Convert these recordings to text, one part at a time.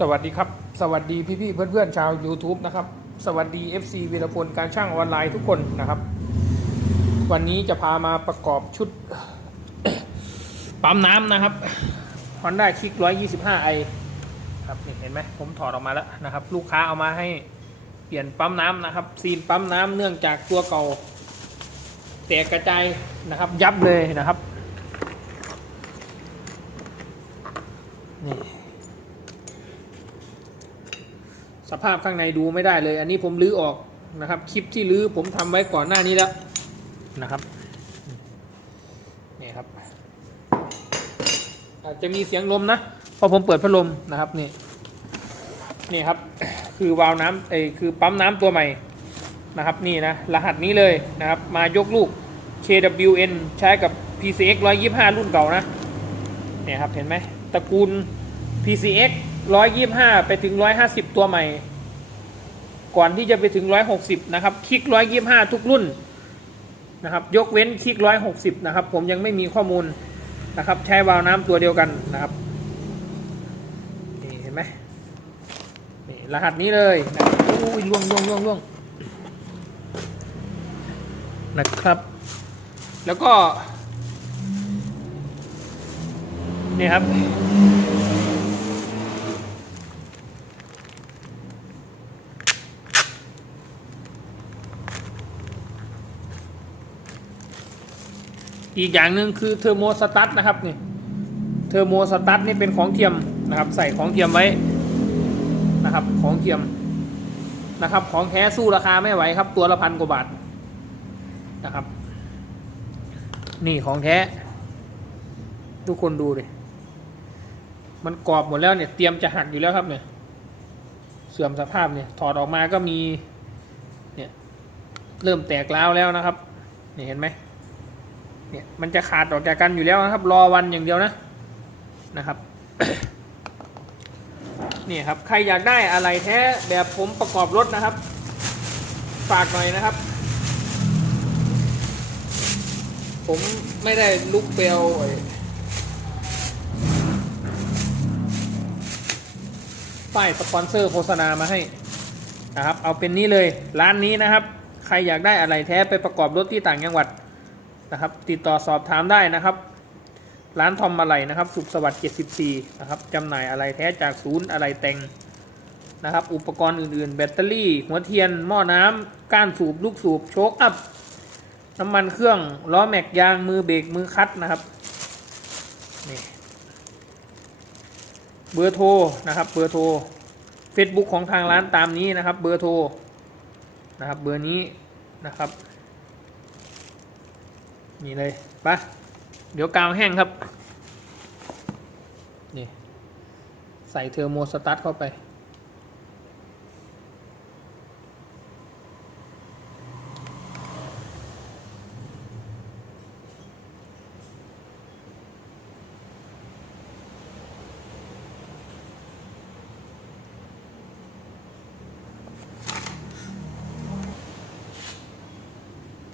สวัสดีครับ สวัสดีพี่ๆเพื่อนๆชาว YouTube นะครับ สวัสดี FC วีรพลการช่างออนไลน์ทุกคนนะครับ วันนี้จะพามาประกอบชุด ปั๊มน้ำนะครับ Honda Kick 125i ครับนี่เห็นไหมผมถอดออกมาแล้วนะครับ ลูกค้าเอามาให้เปลี่ยนปั๊มน้ำนะครับ ซีนปั๊มน้ำเนื่องจากตัวเก่าแตกกระจายนะครับ ยับเลยนะครับ สภาพข้างในดูไม่ได้เลย อันนี้ผมลื้อออกนะครับ คลิปที่ลื้อผมทำไว้ก่อนหน้านี้แล้วนะครับนี่ครับ อาจจะมีเสียงลมนะเพราะผมเปิดพัดลมนะครับนี่นี่ครับ คือวาล์วน้ำเอยคือปั๊มน้ำตัวใหม่นะครับนี่นะรหัสนี้เลยนะครับ มายกลูก KWN ใช้กับ PCX 125 รุ่นเก่านะเนี่ยครับเห็นไหมตระกูล PCX 125ไปถึง150ตัวใหม่ ก่อนที่จะไปถึง160นะครับคลิก125ทุกรุ่นนะครับยกเว้นคลิก160นะครับ ผมยังไม่มีข้อมูลนะครับ ใช้วาล์วน้ำตัวเดียวกันนะครับนี่เห็นไหมนี่รหัสนี้เลยนะอุ้ยล่วงล่วงล่วงล่วงนะครับ แล้วก็นี่ครับ อีกอย่างหนึ่งคือเทอร์โมสตัทนะครับนี่เทอร์โมสตัทนี่เป็นของเทียมนะครับ ใส่ของเทียมไว้นะครับ ของเทียมนะครับ ของแท้สู้ราคาไม่ไหวครับ ตัวละพันกว่าบาทนะครับ นี่ของแท้ ทุกคนดูดิมันกรอบหมดแล้วเนี่ยเตรียมจะหักอยู่แล้วครับเนี่ยเสื่อมสภาพเนี่ยถอดออกมาก็มีเนี่ยเริ่มแตกร้าวแล้วนะครับนี่เห็นไหม เนี่ยมันจะขาดออกจากกันอยู่แล้วนะครับ รอวันอย่างเดียวนะนะครับนี่ครับใครอยากได้อะไรแท้แบบผมประกอบรถนะครับ ฝากหน่อยนะครับ ผมไม่ได้ลุกเปลวป้ายสปอนเซอร์โฆษณามาให้นะครับ เอาเป็นนี้เลยร้านนี้นะครับ ใครอยากได้อะไรแท้ไปประกอบรถที่ต่างจังหวัด นะครับ ติดต่อสอบถามได้นะครับ ร้านทอมอะไหลนะครับ สุขสวัสดิ์74 นะครับจำหน่ายอะไรแท้จากศูนย์อะไรแต่งนะครับ อุปกรณ์อื่นๆ แบตเตอรี่ หัวเทียน หม้อน้ำก้านสูบ ลูกสูบ โชคอัพ น้ำมันเครื่อง ล้อแม็กยาง มือเบรก มือคัดนะครับ นี่ เบอร์โทรนะครับ เบอร์โทร Facebook ของทางร้านตามนี้นะครับ เบอร์โทรนะครับ เบอร์นี้นะครับ นี่เลยปะเดี๋ยวกาวแห้งครับ นี่ ใส่เทอร์โมสตาร์ทเข้าไป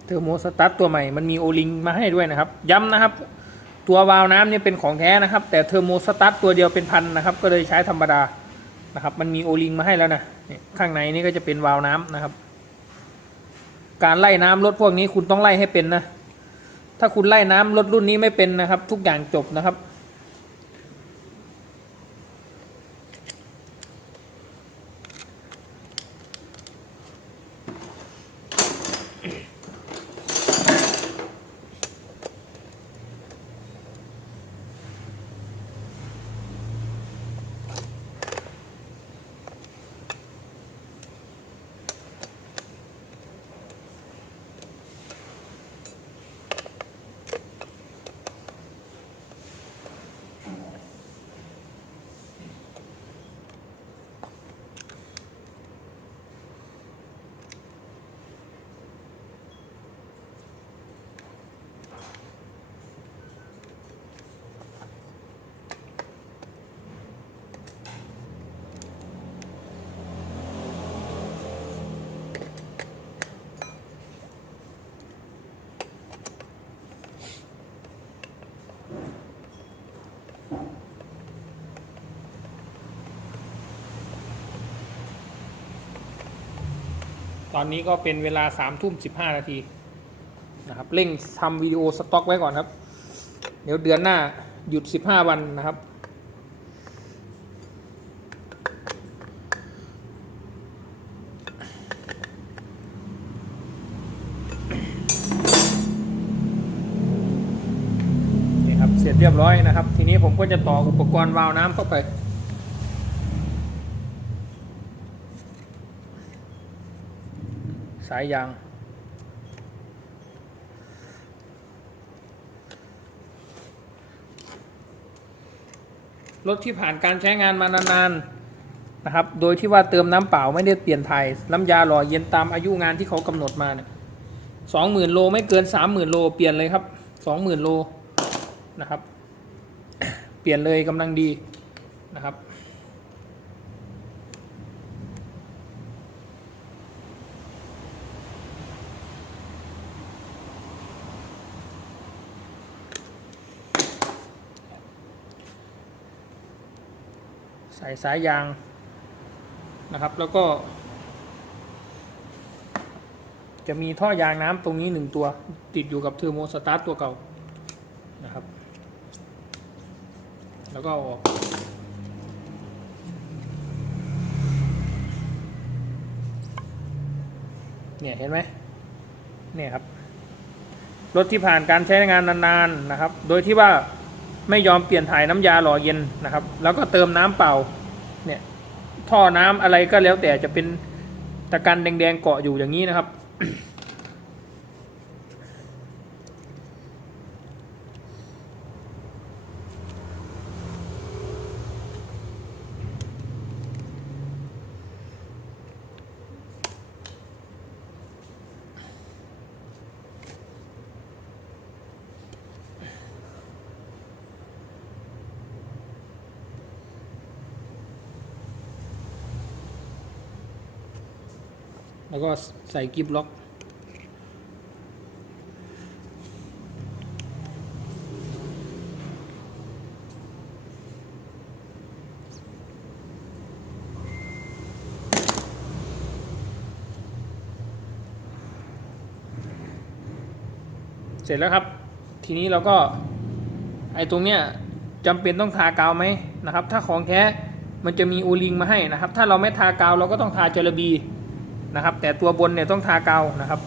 เทอร์โมสตาร์ตตัวใหม่มันมีโอลิงมาให้ด้วยนะครับ ย้ำนะครับ ตัววาล์วน้ำเนี่ยเป็นของแท้นะครับ แต่เทอร์โมสตาร์ตตัวเดียวเป็นพันนะครับ ก็เลยใช้ธรรมดานะครับ มันมีโอลิงมาให้แล้วนะข้างในนี่ก็จะเป็นวาล์วน้ำนะครับ การไล่น้ำรถพวกนี้คุณต้องไล่ให้เป็นนะถ้าคุณไล่น้ำรถรุ่นนี้ไม่เป็นนะครับ ทุกอย่างจบนะครับ อนนี้ก็เป็นเวลาสามทุ่มสิบห้านาทีนะครับเร่งทำวิดีโอสต็อกไว้ก่อนครับ เดี๋ยวเดือนหน้าหยุดสิบห้าวันนะครับนี่ครับเสร็จเรียบร้อยนะครับ ทีนี้ผมก็จะต่ออุปกรณ์วาล์วน้ำเข้าไป สายยาง รถที่ผ่านการใช้งานมานานๆนะครับ โดยที่ว่าเติมน้ำเปล่าไม่ได้เปลี่ยนถ่ายน้ำยาหล่อเย็นตามอายุงานที่เขากำหนดมาเนี่ยสองหมื่นโลไม่เกินสามหมื่นโลเปลี่ยนเลยครับสองหมื่นโลนะครับ เปลี่ยนเลยกำลังดีนะครับ ใส่สายยางนะครับ แล้วก็ จะมีท่อยางน้ำตรงนี้หนึ่งตัว ติดอยู่กับเทอร์โมสตาร์ตตัวเก่านะครับ แล้วก็เอาออกเนี่ยเห็นไหมเนี่ยครับรถที่ผ่านการใช้งานนานๆนะครับ โดยที่ว่า ไม่ยอมเปลี่ยนถ่ายน้ำยาหล่อเย็นนะครับ แล้วก็เติมน้ำเปล่าเนี่ยท่อน้ำอะไรก็แล้วแต่จะเป็นตะกันแดงๆเกาะอยู่อย่างนี้นะครับ ใส่กิฟล็อก เสร็จแล้วครับ ทีนี้เราก็ ไอ้ตรงเนี้ยจำเป็นต้องทากาวไหมนะครับ ถ้าของแท้มันจะมีโอลิงมาให้นะครับ ถ้าเราไม่ทากาวเราก็ต้องทาเจลบี นะครับ แต่ตัวบนเนี่ยต้องทากาวนะครับ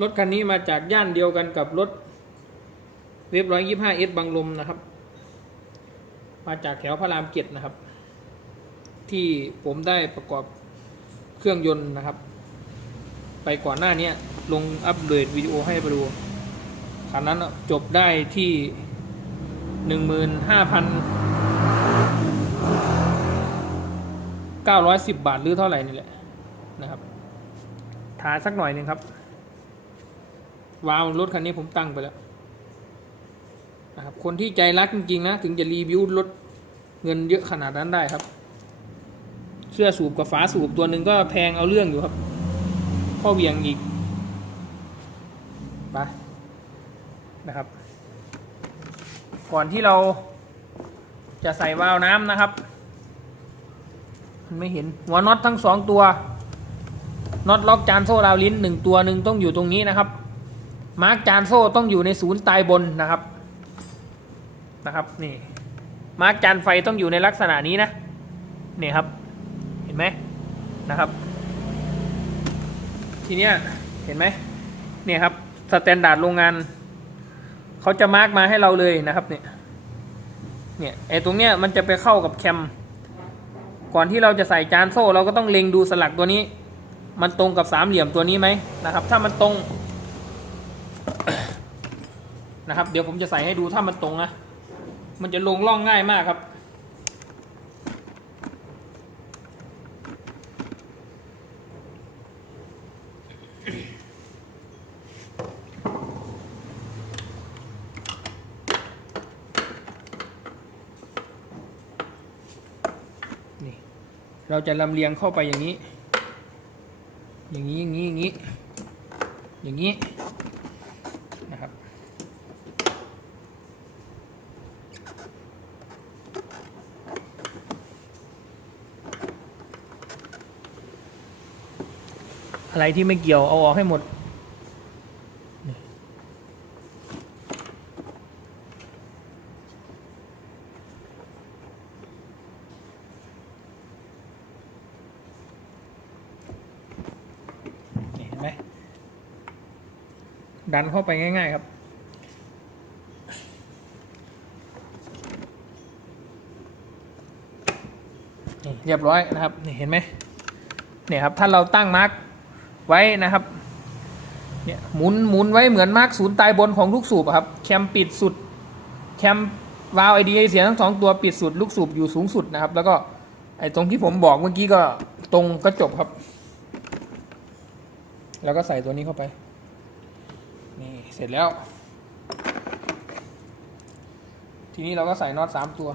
รถคันนี้มาจากย่านเดียวกันกับรถเว็บร้อยยี่ห้าเอสบางลมนะครับ มาจากแถวพระรามเจ็ดนะครับ ที่ผมได้ประกอบเครื่องยนต์นะครับ ไปก่อนหน้านี้ลงอัปเดตวิดีโอให้ไปดู คันนั้นจบได้ที่หนึ่งหมื่นห้าพันเก้าร้อยสิบบาทหรือเท่าไหร่นี่แหละนะครับทาสักหน่อยหนึ่งครับ วาวรถคันนี้ผมตั้งไปแล้วนะครับคนที่ใจรักจริง ๆ นะ ถึงจะรีวิวรถเงินเยอะขนาดนั้นได้ครับ เสื้อสูบกับฝาสูบตัวหนึ่งก็แพงเอาเรื่องอยู่ครับข้อเวียงอีกไป นะครับ ก่อนที่เราจะใส่วาล์วน้ำนะครับ มันไม่เห็นหัวน็อตทั้งสองตัวน็อตล็อกจานโซ่ราวลิ้นหนึ่งตัวหนึ่งต้องอยู่ตรงนี้นะครับ มาร์กจานโซ่ต้องอยู่ในศูนย์ตายบนนะครับนะครับนี่มาร์กจานไฟต้องอยู่ในลักษณะนี้นะนี่ครับ เห็นไหมนะครับ ทีเนี้ยเห็นไหมเนี่ยครับสแตนดาร์ดโรงงาน เขาจะมาร์กมาให้เราเลยนะครับเนี่ยเนี่ยไอ้ตรงเนี้ยมันจะไปเข้ากับแคม ก่อนที่เราจะใส่จานโซ่ เราก็ต้องเล็งดูสลักตัวนี้ มันตรงกับสามเหลี่ยมตัวนี้ไหมนะครับ ถ้ามันตรงนะครับ เดี๋ยวผมจะใส่ให้ดูถ้ามันตรงนะมันจะลงร่องง่ายมากครับ เราจะลำเลียงเข้าไปอย่างนี้ อย่างนี้อย่างนี้อย่างนี้ อย่างนี้นะครับ อะไรที่ไม่เกี่ยวเอาออกให้หมด ไหมดันเข้าไปง่าย ๆ ครับนี่เรียบร้อยนะครับนี่เห็นไหมเนี่ยครับถ้าเราตั้งมาร์กไว้นะครับเนี่ยหมุนหมุนไว้เหมือนมาร์กศูนย์ตายบนของลูกสูบครับแคมปิดสุดแคมวาล์วไอดีเสียทั้งสองตัวปิดสุดลูกสูบอยู่สูงสุดนะครับ แล้วก็ไอตรงที่ผมบอกเมื่อกี้ก็ตรงกระจกครับ แล้วก็ใส่ตัวนี้เข้าไป นี่เสร็จแล้ว ทีนี้เราก็ใส่น็อตสามตัว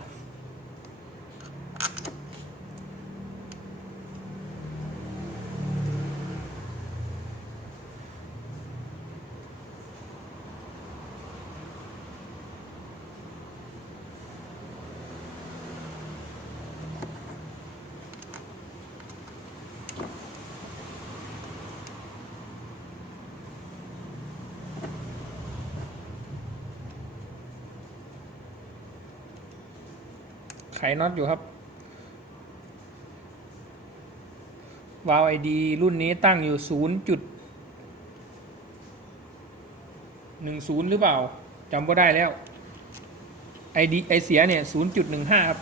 ไขน็อตอยู่ครับ วาล์วไอดีรุ่นนี้ตั้งอยู่ศูนย์จุดหนึ่งศูนย์หรือเปล่าจำก็ได้แล้วไอดีไอเสียเนี่ยศูนย์จุดหนึ่งห้าครับ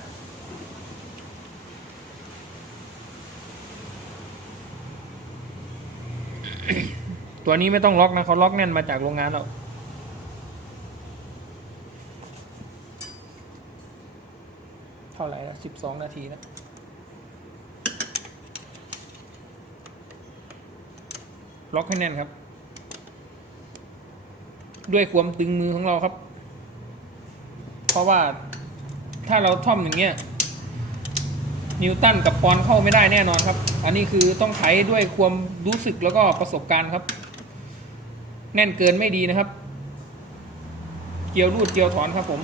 ตัวนี้ไม่ต้องล็อกนะเขาล็อกแน่นมาจากโรงงานแล้ว ท่าไหร่ละสิบสองนาทีแล้วล็อกให้แน่นครับ ด้วยความตึงมือของเราครับ เพราะว่าถ้าเราท่อมอย่างเงี้ยนิวตันกับปอนเข้าไม่ได้แน่นอนครับ อันนี้คือต้องไถด้วยความรู้สึกแล้วก็ประสบการณ์ครับ แน่นเกินไม่ดีนะครับ เกี่ยวรูดเกี่ยวถอนครับผม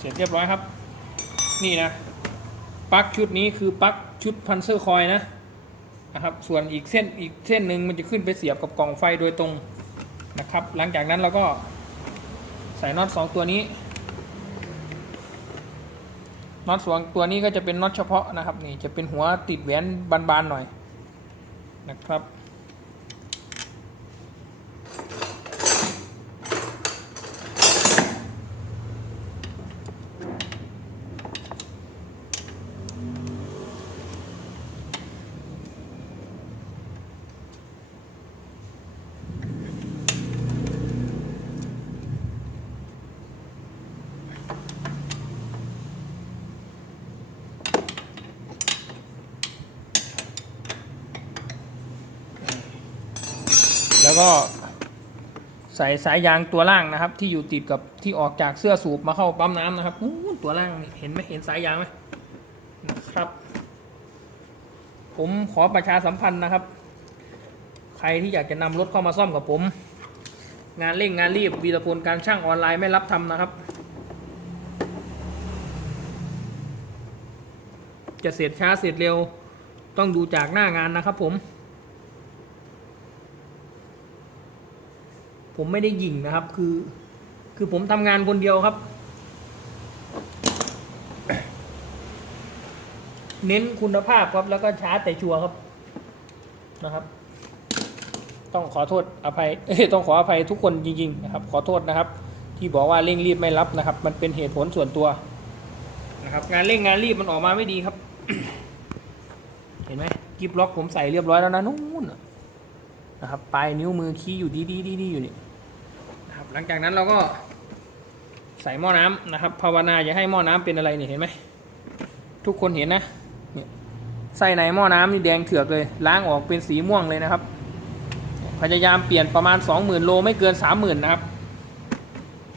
เสร็จเรียบร้อยครับ นี่นะปลั๊กชุดนี้คือปลั๊กชุดพันเซอร์คอยนะนะครับ ส่วนอีกเส้นอีกเส้นหนึ่งมันจะขึ้นไปเสียบกับกล่องไฟโดยตรงนะครับ หลังจากนั้นเราก็ใส่น็อตสองตัวนี้น็อตสองตัวนี้ก็จะเป็นน็อตเฉพาะนะครับ นี่จะเป็นหัวติดแหวนบานๆหน่อยนะครับ ก็ใส่สายยางตัวล่างนะครับ ที่อยู่ติดกับที่ออกจากเสื้อสูบมาเข้าปั๊มน้ำนะครับอู้ตัวล่างเห็นไหมเห็นสายยางไหมนะครับ ผมขอประชาสัมพันธ์นะครับ ใครที่อยากจะนำรถเข้ามาซ่อมกับผม งานเร่งงานรีบวีรพลการช่างออนไลน์ไม่รับทำนะครับ จะเสร็จช้าเสร็จเร็วต้องดูจากหน้างานนะครับผม ผมไม่ได้ยิงนะครับ คือ คือผมทำงานคนเดียวครับ เน้นคุณภาพครับแล้วก็ช้าแต่ชัวร์ครับนะครับ ต้องขอโทษอภัยต้องขออภัยทุกคนจริงๆนะครับ ขอโทษนะครับ ที่บอกว่าเร่งรีบไม่รับนะครับ มันเป็นเหตุผลส่วนตัวนะครับ งานเร่งงานรีบมันออกมาไม่ดีครับ เห็นไหมกิฟล็อกผมใส่เรียบร้อยแล้วนะนู่นนะครับปลายนิ้วมือคีย์อยู่ดีดีดีอยู่นี่ หลังจากนั้นเราก็ใส่หม้อน้ำนะครับ ภาวนาอย่าให้หม้อน้ำเป็นอะไรนี่เห็นไหมทุกคนเห็นนะใส่ในหม้อน้ำนี่แดงเถือกเลย ล้างออกเป็นสีม่วงเลยนะครับ พยายามเปลี่ยนประมาณ 20,000 โลไม่เกิน 30,000 นะครับ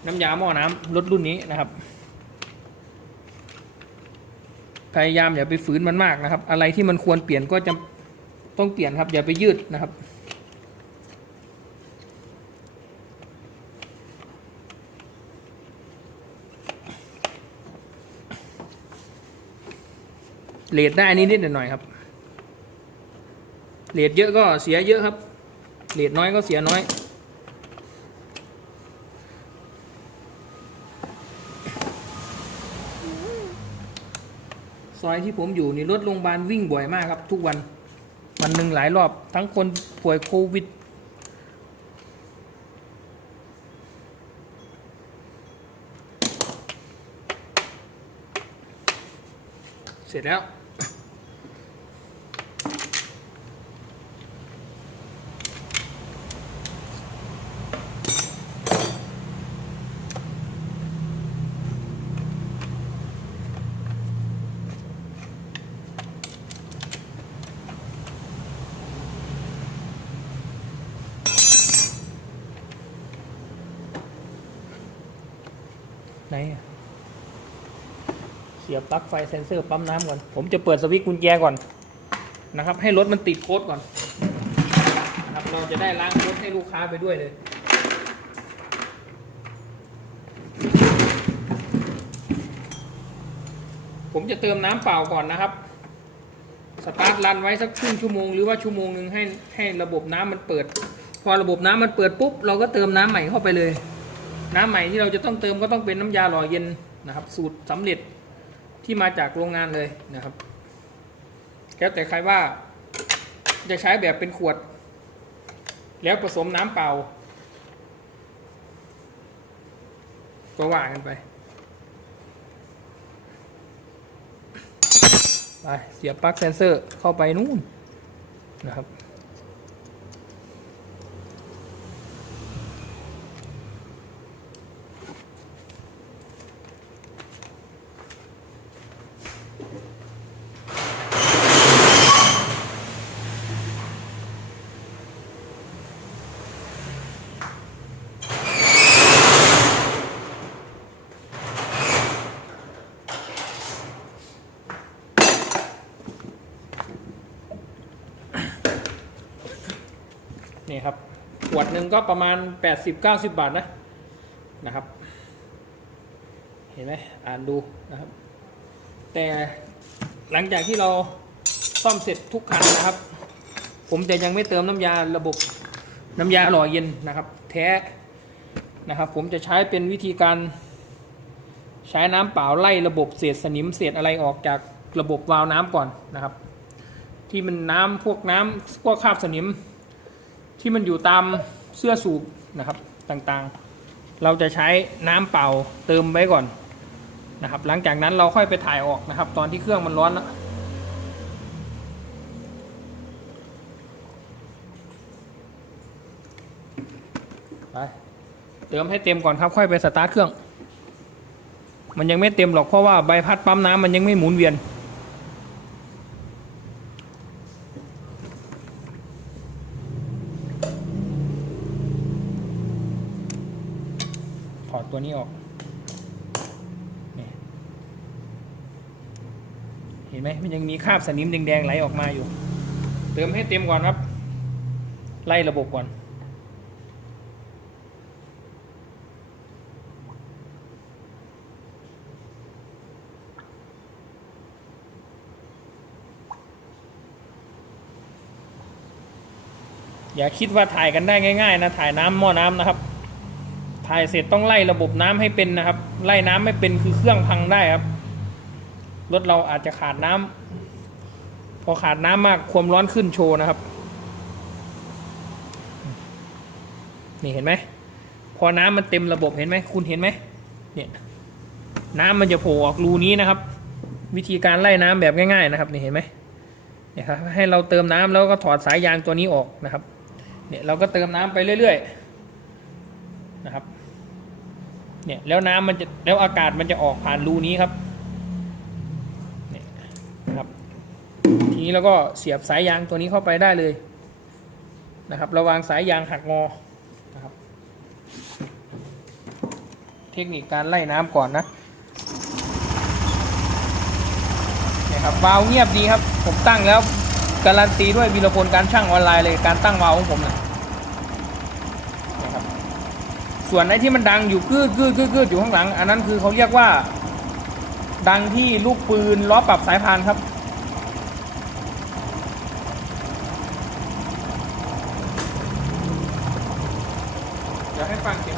น้ำยาหม้อน้ำรถรุ่นนี้นะครับ พยายามอย่าไปฝืนมันมากนะครับ อะไรที่มันควรเปลี่ยนก็จะต้องเปลี่ยนครับ อย่าไปยืดนะครับ เลดได้นิดๆหน่อยๆครับเลดเยอะก็เสียเยอะครับเลดน้อยก็เสียน้อย ซอยที่ผมอยู่นี่รถโรงพยาบาลวิ่งบ่อยมากครับ ทุกวันวันหนึ่งหลายรอบ ทั้งคนป่วยโควิดเสร็จแล้ว เสียบปลั๊กไฟเซนเซอร์ปั๊มน้ำก่อน ผมจะเปิดสวิตช์กุญแจก่อนนะครับ ให้รถมันติดโค้ดก่อนนะครับเราจะได้ล้างรถให้ลูกค้าไปด้วยเลยผมจะเติมน้ำเปล่าก่อนนะครับ สตาร์ทรันไว้สักครึ่งชั่วโมงหรือว่าชั่วโมงหนึ่งให้ให้ระบบน้ำมันเปิด พอระบบน้ำมันเปิดปุ๊บเราก็เติมน้ำใหม่เข้าไปเลย น้ำใหม่ที่เราจะต้องเติมก็ต้องเป็นน้ำยาหล่อเย็นนะครับ สูตรสำเร็จ ที่มาจากโรงงานเลยนะครับแล้วแต่ใครว่าจะใช้แบบเป็นขวด แล้วผสมน้ำเปล่า ก็ว่ากันไปไปเสียบปลั๊กเซนเซอร์เข้าไปนู่นนะครับ นี่ครับ ขวดหนึ่ง ก็ประมาณ 80-90 บาทนะนะครับ เห็นไหมอ่านดูนะครับ แต่หลังจากที่เราซ่อมเสร็จทุกคันนะครับ ผมจะยังไม่เติมน้ำยาระบบน้ำยาหล่อเย็นนะครับ แท้นะครับ ผมจะใช้เป็นวิธีการใช้น้ำเปล่าไล่ระบบเศษสนิมเศษอะไรออกจากระบบวาล์วน้ำก่อนนะครับ ที่มันน้ำพวกน้ำพวกคราบสนิม ที่มันอยู่ตาม เสื้อสูบนะครับต่างๆ เราจะใช้น้ำเปล่าเติมไว้ก่อนนะครับ หลังจากนั้นเราค่อยไปถ่ายออกนะครับ ตอนที่เครื่องมันร้อนแล้วไปเติมให้เต็มก่อนครับค่อยไปสตาร์ทเครื่อง มันยังไม่เต็มหรอกเพราะว่าใบพัดปั๊มน้ำมันยังไม่หมุนเวียน ถอดตัวนี้ออกนี่เห็น ไหมมันยังมีคราบสนิมแดงๆไหลออกมาอยู่ เติมให้เต็มก่อนครับ ไล่ระบบก่อน อย่าคิดว่าถ่ายกันได้ง่ายๆนะถ่ายน้ำหม้อน้ำนะครับ ถ่ายเสร็จต้องไล่ระบบน้ำให้เป็นนะครับ ไล่น้ำไม่เป็นคือเครื่องพังได้ครับ รถเราอาจจะขาดน้ำพอขาดน้ำมากความร้อนขึ้นโชว์นะครับ นี่เห็นไหมพอน้ำมันเต็มระบบเห็นไหมคุณเห็นไหมเนี่ยน้ำมันจะโผล่ออกรูนี้นะครับ วิธีการไล่น้ำแบบง่ายๆนะครับนี่เห็นไหมเนี่ยครับให้เราเติมน้ำแล้วก็ถอดสายยางตัวนี้ออกนะครับเนี่ยเราก็เติมน้ำไปเรื่อยๆนะครับเนี่ยแล้วน้ำมันจะแล้วอากาศมันจะออกผ่านรูนี้ครับ เนี่ยนะครับ ทีนี้เราก็เสียบสายยางตัวนี้เข้าไปได้เลยนะครับ ระวังสายยางหักงอนะครับ เทคนิคการไล่น้ำก่อนนะเนี่ยครับวาล์วเงียบดีครับ ผมตั้งแล้วการันตีด้วยวีรพลการช่างออนไลน์เลยการตั้งวาล์วของผมเนี่ยนะครับ ส่วนไอ้ที่มันดังอยู่กืดกืดกืดกืดอยู่ข้างหลัง อันนั้นคือเขาเรียกว่า ดังที่ลูกปืนล้อปรับสายพานครับ เดี๋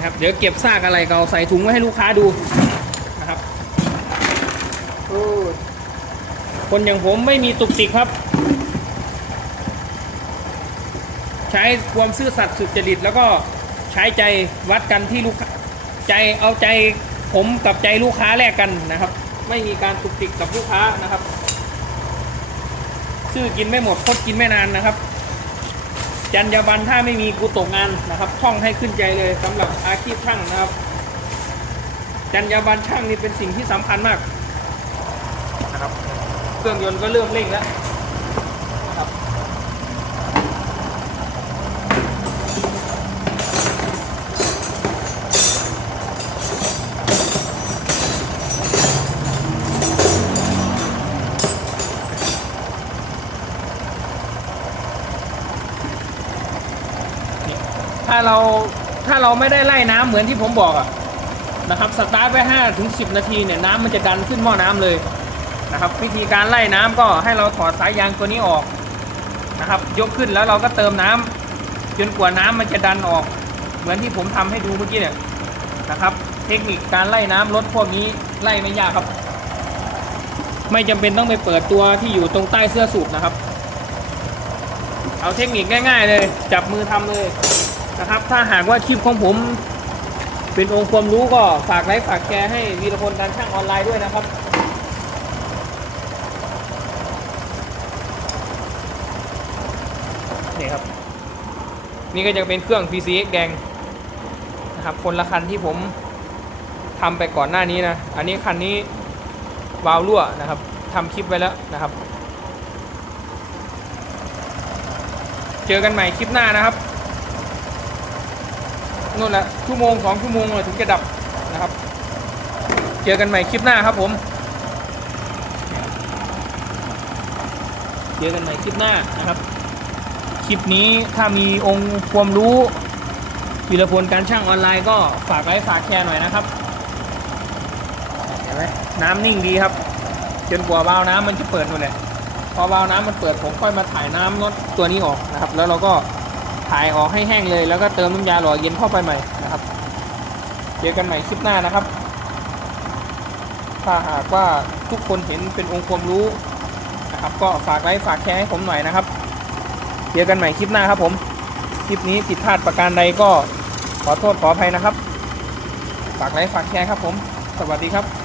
นนี่ครับ เดี๋ยวเก็บซากอะไรก็เอาใส่ถุงไว้ให้ลูกค้าดูนะครับคนอย่างผมไม่มีตุกติกครับ ใช้ความซื่อสัตย์สุจริตแล้วก็ใช้ใจวัดกันที่ลูกค้าใจเอาใจผมกับใจลูกค้าแลกกันนะครับ ไม่มีการตุกติกกับลูกค้านะครับ ซื้อกินไม่หมดคดกินไม่นานนะครับ จรรยาบรรณถ้าไม่มีกูตกงานนะครับท่องให้ขึ้นใจเลยสำหรับอาชีพช่างนะครับ จรรยาบรรณช่างนี่เป็นสิ่งที่สำคัญมากนะครับ เครื่องยนต์ก็เริ่มเร่งแล้ว เราถ้าเราไม่ได้ไล่น้ำเหมือนที่ผมบอกอะนะครับสตาร์ทไป5ถึง10 นาทีเนี่ยน้ำมันจะดันขึ้นหม้อน้ำเลยนะครับวิธีการไล่น้ำก็ให้เราถอดสายยางตัวนี้ออกนะครับยกขึ้นแล้วเราก็เติมน้ำจนกว่าน้ำมันจะดันออก เหมือนที่ผมทำให้ดูเมื่อกี้เนี่ยนะครับ เทคนิคการไล่น้ำรถพวกนี้ไล่ไม่ยากครับ ไม่จำเป็นต้องไปเปิดตัวที่อยู่ตรงใต้เสื้อสูบนะครับ เอาเทคนิคง่าย ๆ เลย จับมือทำเลย นะครับ ถ้าหากว่าคลิปของผม เป็นองค์ความรู้ก็ฝากไลค์ฝากแชร์ให้วีรพลการช่างออนไลน์ด้วยนะครับนี่ครับ นี่ก็จะเป็นเครื่อง PCX แดงนะครับ คนละคันที่ผมทำไปก่อนหน้านี้นะ อันนี้คันนี้วาล์วรั่วนะครับทำคลิปไว้แล้วนะครับ เจอกันใหม่คลิปหน้านะครับ นู่นแหละชั่วโมงสองชั่วโมงเลยถึงจะดับนะครับเจอกันใหม่คลิปหน้าครับผมเจอกันใหม่คลิปหน้านะครับ คลิปนี้ถ้ามีองค์ความรู้วิรพลการช่างออนไลน์ก็ฝากไลค์ฝากแชร์หน่อยนะครับเห็นไหมน้ำนิ่งดีครับ จนกว่าวาวน้ำมันจะเปิดนู่นแหละพอวาวน้ำมันเปิดผมค่อยมาถ่ายน้ำน็อตตัวนี้ออกนะครับ แล้วเราก็ ถ่ายออกให้แห้งเลย แล้วก็เติมน้ำยาหล่อเย็นเข้าไปใหม่นะครับเจอกันใหม่คลิปหน้านะครับ ถ้าหากว่าทุกคนเห็นเป็นองค์ความรู้นะครับก็ฝากไลค์ฝากแชร์ให้ผมหน่อยนะครับเจอกันใหม่คลิปหน้าครับผม คลิปนี้ผิดพลาดประการใดก็ขอโทษขออภัยนะครับ ฝากไลค์ฝากแชร์ครับผม สวัสดีครับ